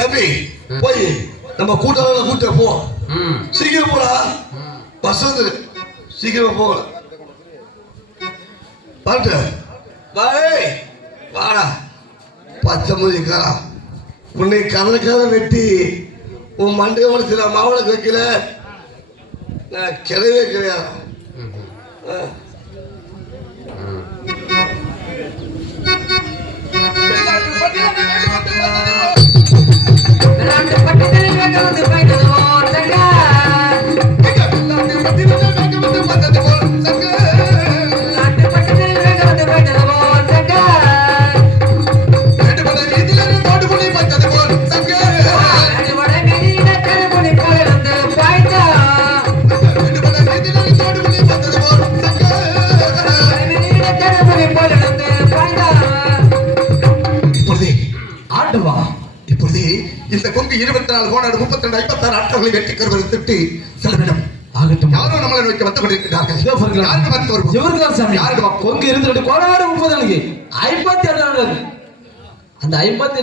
தம்பி போய் நம்ம கூட்டாளர் கூட்ட போ. சீக்கிரம் போடா. பஸ் வந்து சீக்கிரம் போ பாட்டு வாடே. பச்சை மூலிக்காரா உன்னை கடலுக்காக வெட்டி உன் மண்டைய உடச்சு நான் மாவளுக்கு வைக்கல. நான் கிடையவே கிடையாது. விளையாட்டு பட்டத்தில் கோடாடு முப்பத்தி ரெண்டு ஐம்பத்தாறு ஆட்டங்களை வெற்றி கருவறை திட்டு செலவிடம். ஆகட்டும். யாரோ நம்மளை நோக்கி வந்து கொண்டிருக்கிறார்கள். யாருக்கு வந்து வருவோம் சாமி. யாருக்கு கொங்கு இருந்துட்டு கோடாடு முப்பது நாளைக்கு ஐம்பத்தி நாள் அந்த ஐம்பத்தி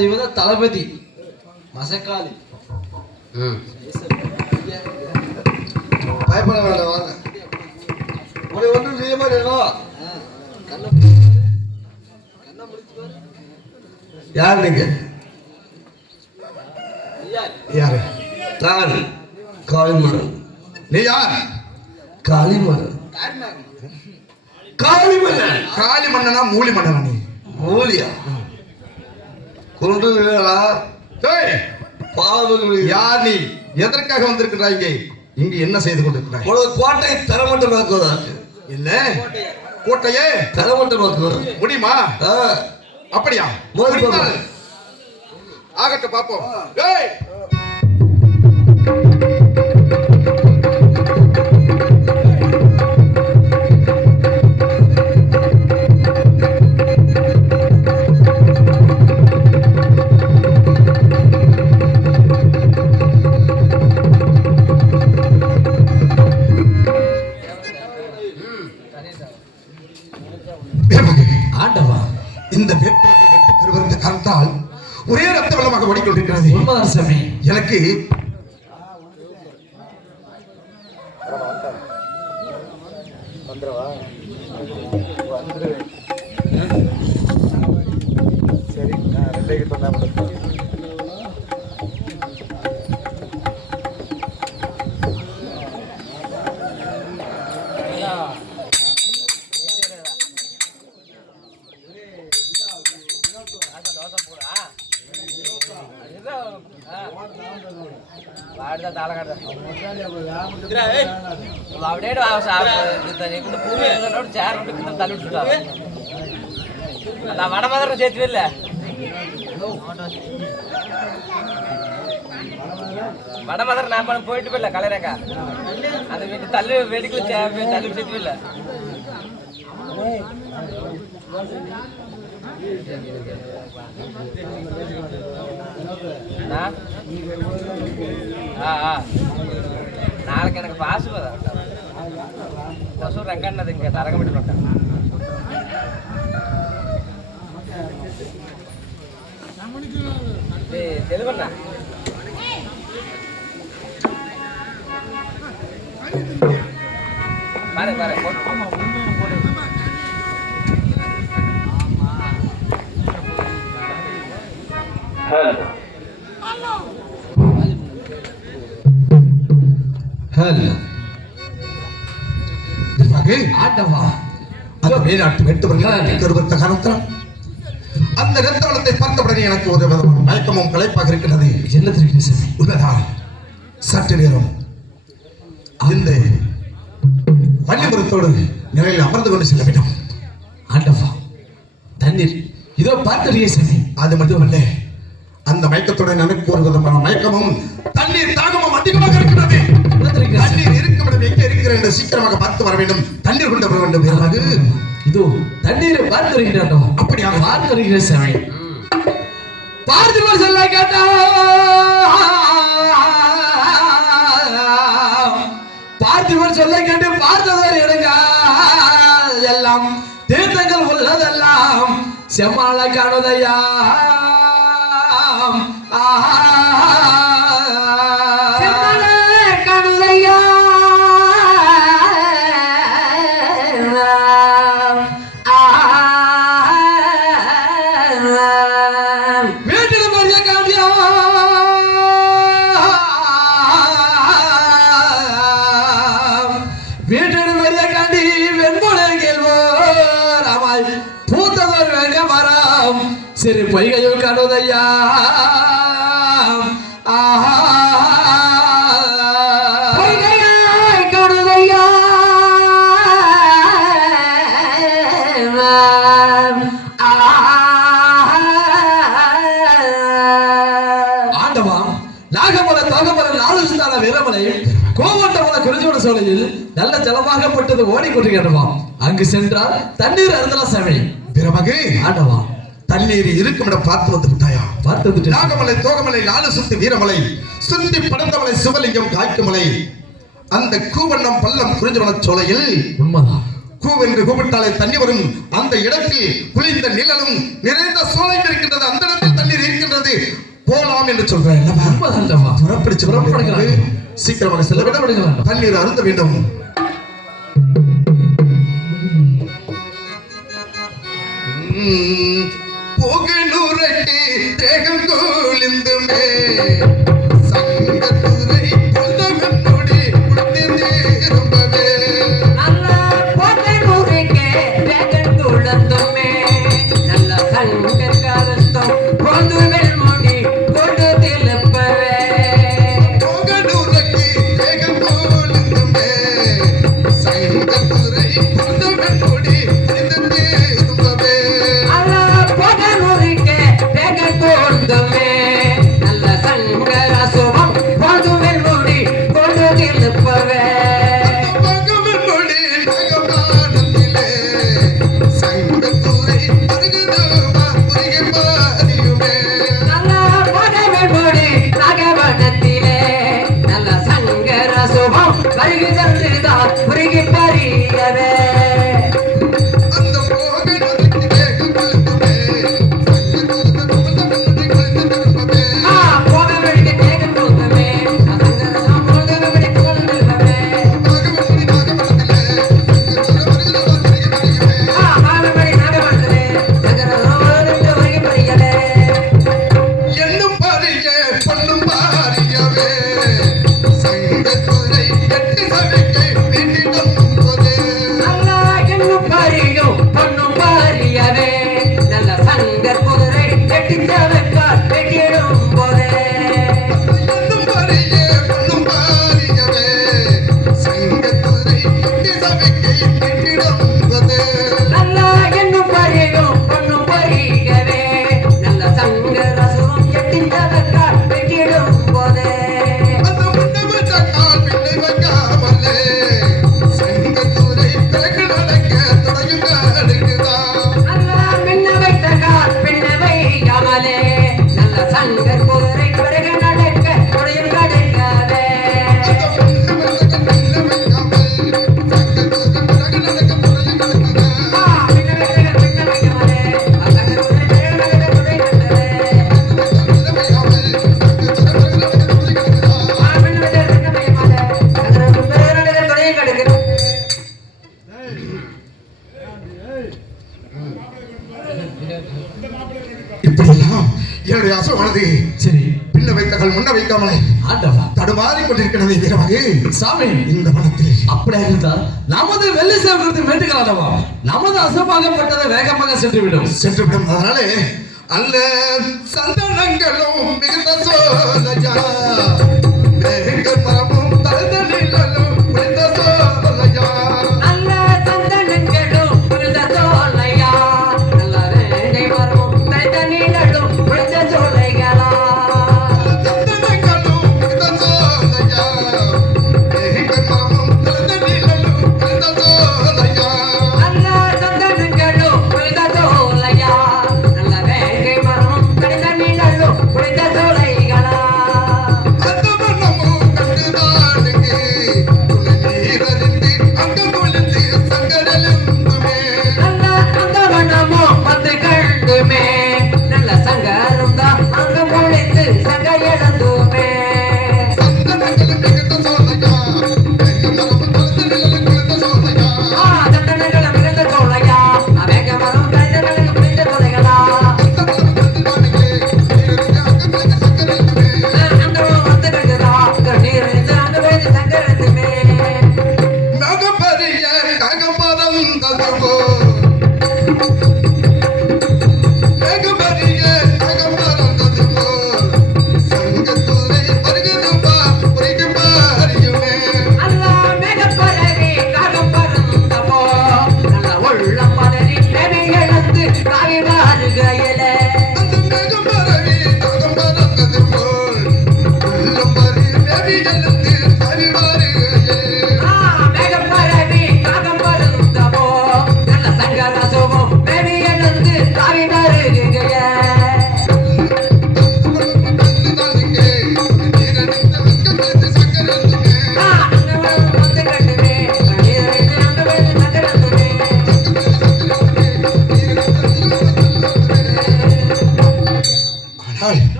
இவன் தான் தளபதி. மசக்காளி. ம். பயப்பட வேண்டாம் வாங்க. உங்களை ஒன்றும் செய்ய மாட்டேனோ? யார் நீங்க? யாரு? நான் காளிமணன் நீ யார்? காளிமணன் காளிமணன் காளி மன்னனா மூலி மன்னனா நீ? மூலியா? கொண்டு ஏய், பாவம் யார் நீ? எதற்காக வந்திருக்கிறாய் இங்கே? இங்கு என்ன செய்து கொண்டிருக்கிறாய்? உனது கோட்டை தரமட்டமாக்குவதா இல்ல கோட்டையே. தரமட்டமாக்குவதா முடியுமா? ஆ. அப்படியா? முடிந்தால் பார்ப்போம். எனக்கு వాడే భూమి చేర కింద తల్లుంటున్నావు నా వడమదర చేతి వెళ్ళా வடமதுர நாமளும் போயிட்டு போயிடல கலரேக்கா அது வீட்டு தள்ளு வெடிக்கல தள்ளு செத்து போயிடல Thank. నాలుగు ఎనకు పాసు కదా పశు రంగన్నది ఇంకా తరగబెట్టుకుంటా తెలుగున్నా మరి మరి కొట్టుకోమ్మ நிர்வாகி, ஆண்டவா அந்த மேலாட்டு வேட்டுவர்கள் கருவத்த காரணத்தால் அந்த பார்த்தவுடனே எனக்கு ஒரு விதமான மயக்கமும் களைப்பாக இருக்கிறது என்ன தெரியும் சாமி உண்மைதான் சற்று நேரம். இந்த வள்ளிபுரத்தோடு நிலையில் அமர்ந்து கொண்டு செல்ல வேண்டும். ஆண்டவா தண்ணீர். இதோ பார்த்தறியே சாமி. அது மட்டுமல்ல அந்த மயக்கத்துடன் எனக்கு ஒரு விதமான மயக்கமும் தண்ணீர் தாகமும் அதிகமாக இருக்கிறது வேண்டும். தண்ணீர் கொண்டு போக வேண்டும். பிறகு இதோ தண்ணீரை பார்த்து வருகிறாரோ அப்படியாக பார்த்து வருகிற சாமி. பார்த்து சொல்ல கேட்டா பார்த்திபன் சொல்ல கேட்டு பார்த்ததர் எடுங்க. எல்லாம் தீர்த்தங்கள் உள்ளதெல்லாம் செம்மாளை காணுதையா ஆஹா. சிறு பொய்கையு கழுதையா? சோலையில் நல்ல ஜலமாகப்பட்டது ஓடிக்கொண்டு கேட்டவாம் அங்கு சென்றால் தண்ணீர் அருந்தலாம் சமை. பிரமகு ஆண்டவாம். தண்ணீர் இருக்கும் இடம் பார்த்து வந்து பார்த்து வந்து நாகமலை தோகமலை நாலு சுத்தி வீரமலை சுத்தி படந்தமலை சிவலிங்கம் காய்க்குமலை. அந்த கூவண்ணம் பள்ளம் குறிஞ்சிவன சோலையில் உண்மைதான். கூவென்று கூப்பிட்டாலே தண்ணி வரும். அந்த இடத்தில் குளிர்ந்த நிழலும் நிறைந்த சோலையும் இருக்கின்றது. அந்த இடத்தில் தண்ணீர் இருக்கின்றது. போலாம் என்று சொல்றேன் புறப்படிச்சு புறப்படுகிறது சீக்கிரமாக செல்ல வேண்டும். தண்ணீர் அருந்த வேண்டும். Mm-hmm. மேகம் கூலிந்துமே சாமி. இந்த மனத்தில் அப்படியாக இருந்தால் நமது வெள்ளை சேர்ந்தது மேட்டுக்கலாடவா நமது அசம்பாகப்பட்டதை வேகமாக சென்றுவிடும். சென்றுவிடும். அதனாலே அல்ல சந்தனங்களும் மிகுந்த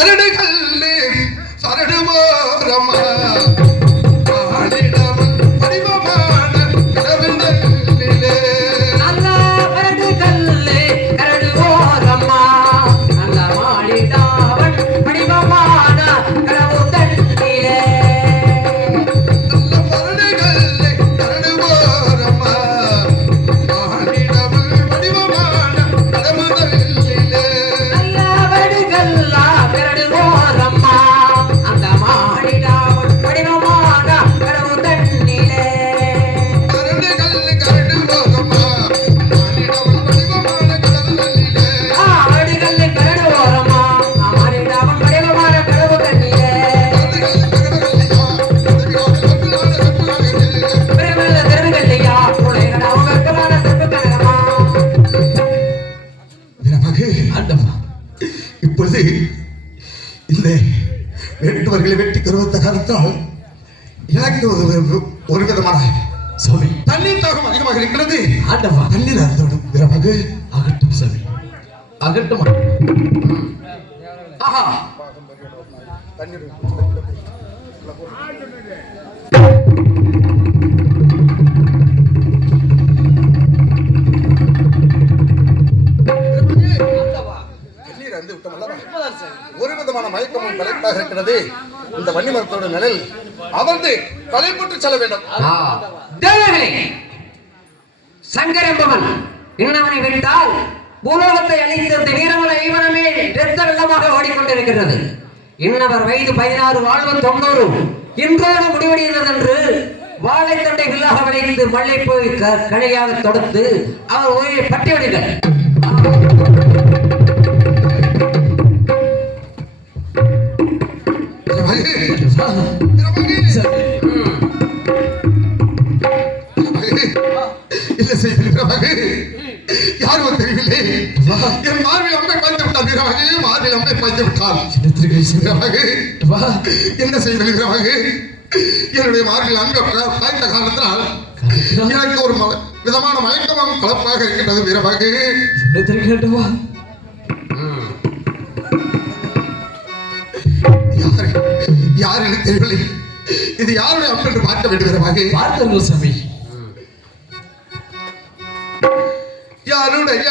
கரடுகளே ஆண்டவா இப்பொழுது இந்த வெட்டுவர்களை வெட்டி கருவத்த காரணத்தால் எனக்கு ஒரு விதமான சாமி தண்ணீர் தாகம் அதிகமாக இருக்கிறது. ஆண்டவா. தண்ணீர் அருந்தோடும் வீரமாக அகட்டும் சாமி அகட்டும் ஆஹா. தண்ணீர் அருந்து அல்லவா? ஒரு விதமான மயக்கமும் கலைப்பாக இருக்கிறது. இந்த வன்னி மரத்தோட நிழல் அமர்ந்து கலைப்பட்டு செல்ல வேண்டும். சங்கர் என்பவன் இன்னவனை விட்டால் பூலோகத்தை அழித்த இந்த வீரமல ஐவனமே இரத்த வெள்ளமாக ஓடிக்கொண்டிருக்கிறது. இன்னவர் வயது பதினாறு வாழ்வு தொண்ணூறு. இன்றோடு முடிவடைந்ததென்று வாழைத்தண்டை வில்லாக விளைந்து மழை போய் க- கழையாக தொடுத்து அவர் உயிரை பட்டியலிடர் இல்ல செய்தி யாரும் தெரியவில்லை என் மார்பில் அம்பை பாய்ந்து விட்டார். வீரமாக மார்பில் அம்பை பாய்ந்து விட்டார். வீரமாக வா. என்ன செய்வது வீரமாக என்னுடைய மார்பில் அம்பை பா- பாய்ந்த காரணத்தினால் எனக்கு ஒரு விதமான மயக்கமும் கலப்பாக இருக்கின்றது வீரமாக எனக்கு தெரியவில்லை. இது யாருடைய அம்பு என்று பார்க்க வேண்டும் வீரமாக பார்த்தர்கள் சாமி. யாருடைய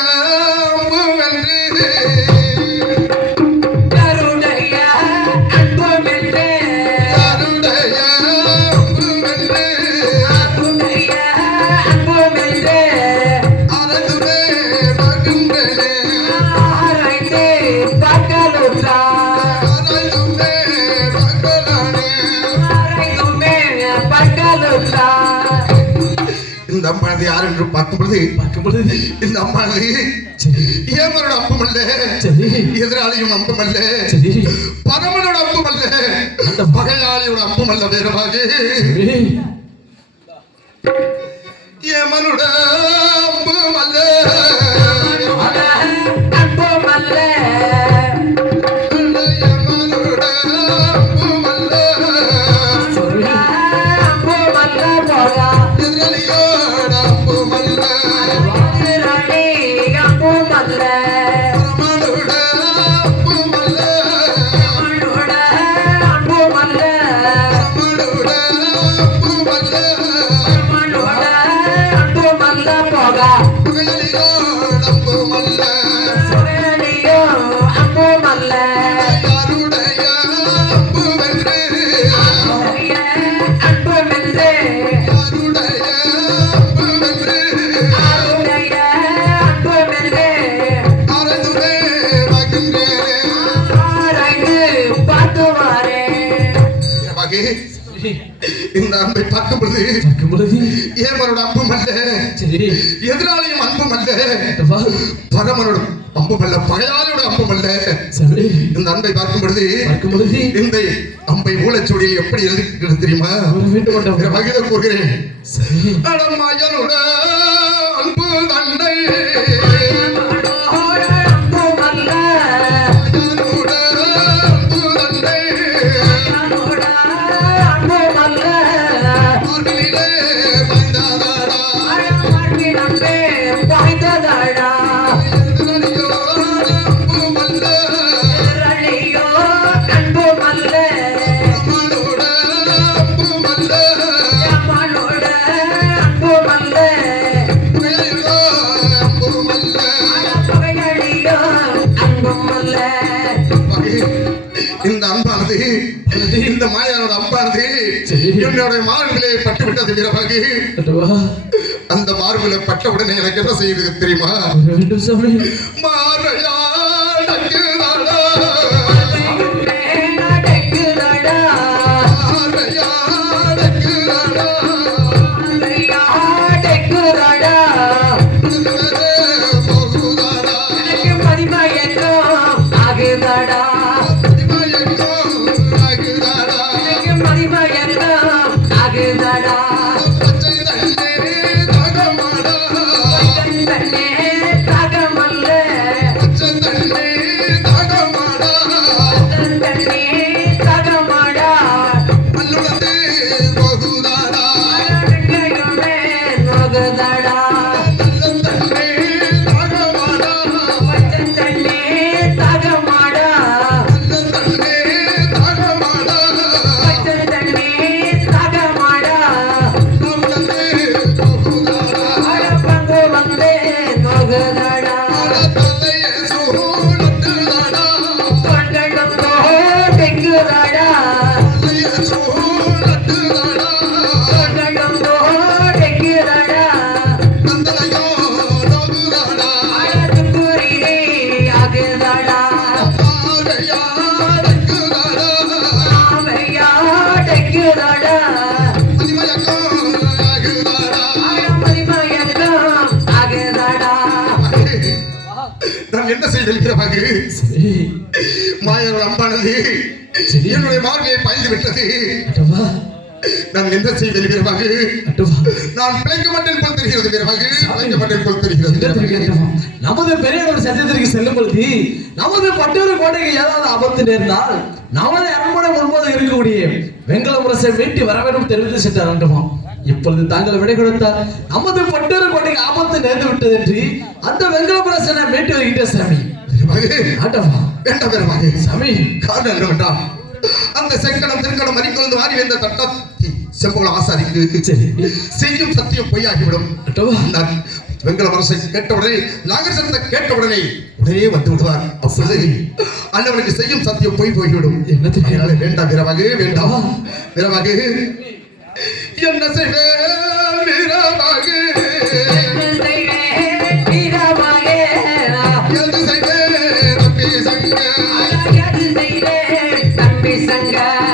பார்க்கும் பொழுது பார்க்கும் பொழுது இந்த சரி. ஏமரோட அம்பம் அல்ல எதிராளியும் அம்பம் அல்ல பரமனோட அம்பம் அல்ல அந்த பகையாளியோட அம்பம் அல்ல வேறமாக ஏமனோட பொழுது ஏமனோட அல்ல. எதிராளியும் அன்பும் அல்ல. ஆண்டவா பரமனோட அம்பும் அல்ல பகையாளியோட அம்பும் அல்ல. சரி. இந்த அன்பை பார்க்கும் பொழுது இந்த அம்பை ஊழச்சோடியில் எப்படி எழுதுகிறது தெரியுமா? மகிழ கூறுகிறேன். அன்பு தண்டை yeah. விட்டது வீரபாகி அந்த மார்பிலே பட்ட உடனே எனக்கு என்ன செய்யுது தெரியுமா? மாறையா டக்குதாடா. நடக்குதடா சரி. மாயர் அம்பானது. என்னுடைய மார்பியை பாய்ந்து விட்டது. நான் செய்தல் வீரபாகு ஆண்டவா நான் பிழைக்க மாட்டேன் போல் தெரிகிறது வீரபாகு பிழைக்க மாட்டேன் போல் தெரிகிறது. நமது பெரியவர் சத்தியத்திற்கு செல்லும் பொழுது நமது பட்டூர் கோட்டைக்கு ஏதாவது ஆபத்து நேர்ந்தால் நமது அரண்மனை முன்போது இருக்கக்கூடிய வெங்கல முரசை மீட்டி வர வேண்டும் தெரிவித்து சென்றார் ஆண்டவா இப்பொழுது தாங்கள் விடை கொடுத்தால் நமது பட்டூர் கோட்டைக்கு ஆபத்து நேர்ந்து விட்டது என்று அந்த வெங்கல முரசனை மீட்டு வருகின்ற சாமி. வேண்டாம் வீரபாகு சாமி. காரணம் அந்த செங்கடம் திருக்கடம் மறிக்கொண்டு மாறி வந்த தட்டத்தி செம்புல ஆசாரிக்கு சரி. செய்யும் சத்தியம் பொய்யாகிவிடும். வெங்கல அரசை கேட்ட உடனே நாகசனத்தை கேட்ட உடனே உடனே வந்து விடுவார். அப்பொழுது அண்ணவனுக்கு செய்யும் சத்தியம் பொய் போய்விடும். என்ன வேண்டாம் வீரவாகு வேண்டாம். வீரவாகு. என்ன செய்வேன் வீரமாகே தம்பி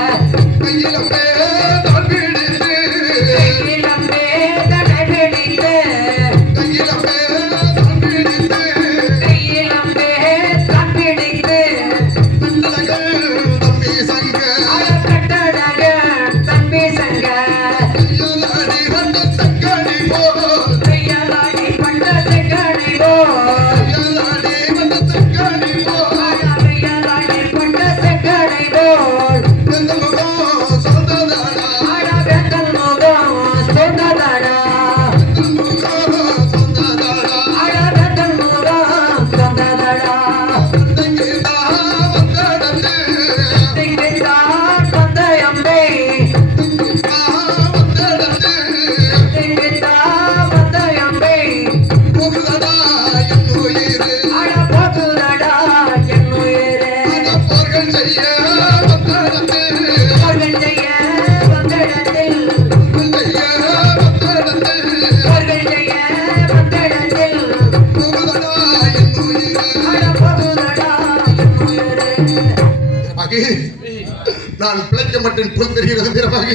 புல் தெரிகிறது வீரமாக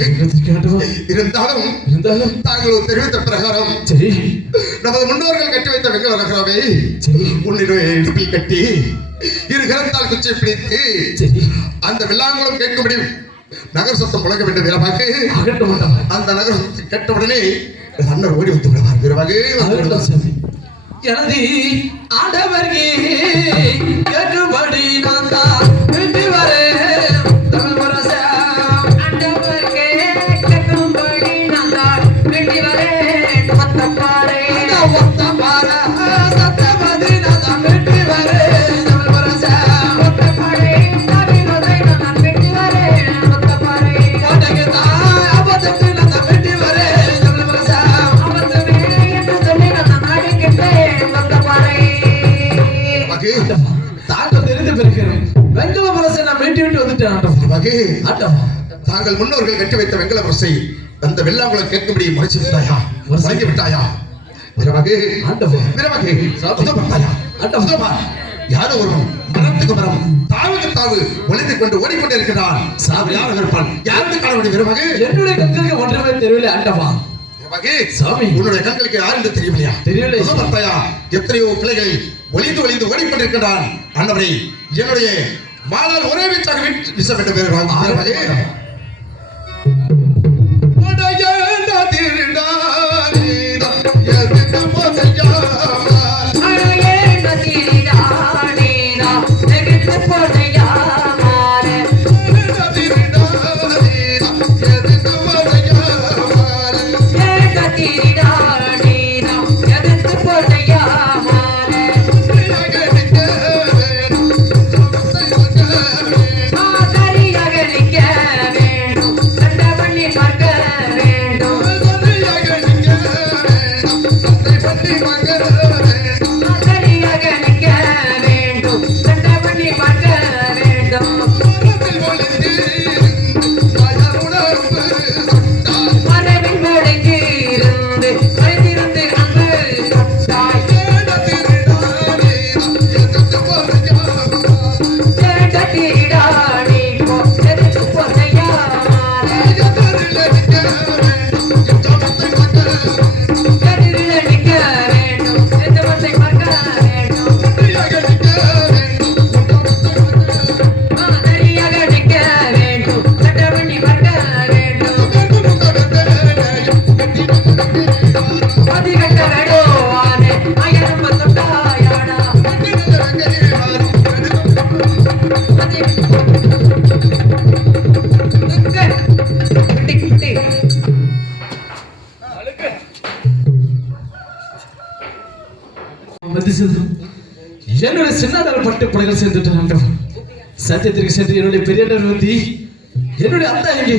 இருந்தாலும் இருந்தாலும் தாங்கள் தெரிவித்த பிரகாரம் சரி. நமது முன்னோர்கள் கட்டி வைத்த வெங்கல நகராவை சரி. உன்னிடம் இடுப்பில் கட்டி இரு கரத்தால் குச்சை பிடித்து அந்த வெள்ளாங்குளம் கேட்கும்படி நகர சத்தம் முழங்க வேண்டும் வீரமாக அந்த நகர சத்தத்தை கேட்ட உடனே என் அண்ணன் ஓடி வந்து விடுவார் வீரமாக எனது ஆண்டவர்கே நான் தான் வரேன் ஆண்டவா தாங்கள் முன்னோர்கள் கட்டி வைத்த வெங்கல பிரசை அந்த வெள்ளாங்குளம் கேட்கும்படி மறைச்சு விட்டாயா மறைஞ்சு விட்டாயா வீரமாக ஆண்டவா வீரமாக உதவப்பட்டாயா? ஆண்டவா. உதவா யாரோ ஒருவன் மரத்துக்கு மரம் தாவுக்கு தாவு ஒளிந்து கொண்டு ஓடிக்கொண்டே இருக்கிறான். சாவு யார் இருப்பான் யாருக்கு காண வீரமாக என்னுடைய கண்களுக்கு ஒன்றுமே தெரியவில்லை ஆண்டவா. சாமி. உன்னுடைய கண்களுக்கு யார் என்று தெரியவில்லையா? தெரியவில்லை. உதவப்பட்டாயா? எத்தனையோ பிள்ளைகள் ஒளிந்து ஒளிந்து ஓடிக்கொண்டிருக்கிறான் அன்னவரை என்னுடைய மாலால் ஒரே வீச்சாக வீட்டு வீச வேண்டும் வீரமாக சத்தியத்திற்கு சென்று என்னுடைய பெரியனர் வந்து என்னுடைய அத்தா எங்கே?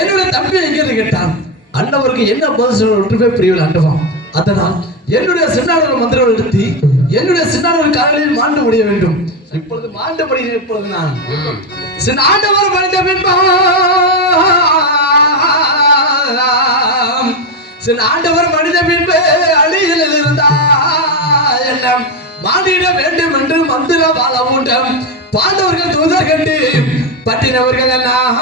என்னுடைய தம்பி எங்கே கேட்டான். அண்ணவருக்கு என்ன பதில் சொல்ல ஒன்றுமே புரியவில்லை ஆண்டவா அதனால் என்னுடைய சின்னாளர் மந்திரம் எடுத்து என்னுடைய சின்னாளர் காலையில் மாண்டு முடிய வேண்டும். இப்பொழுது மாண்டு முடிய இப்பொழுது நான் சின்ன ஆண்டவர் மனித பின்பாம் சில ஆண்டவர் மனித பின்பு அழியில் இருந்தா என்ன மாண்டிட வேண்டும் என்று மந்திர பாலமூட்டம் பாண்டவர்கள் தூதர் கண்டு பட்டினவர்கள் எல்லாம்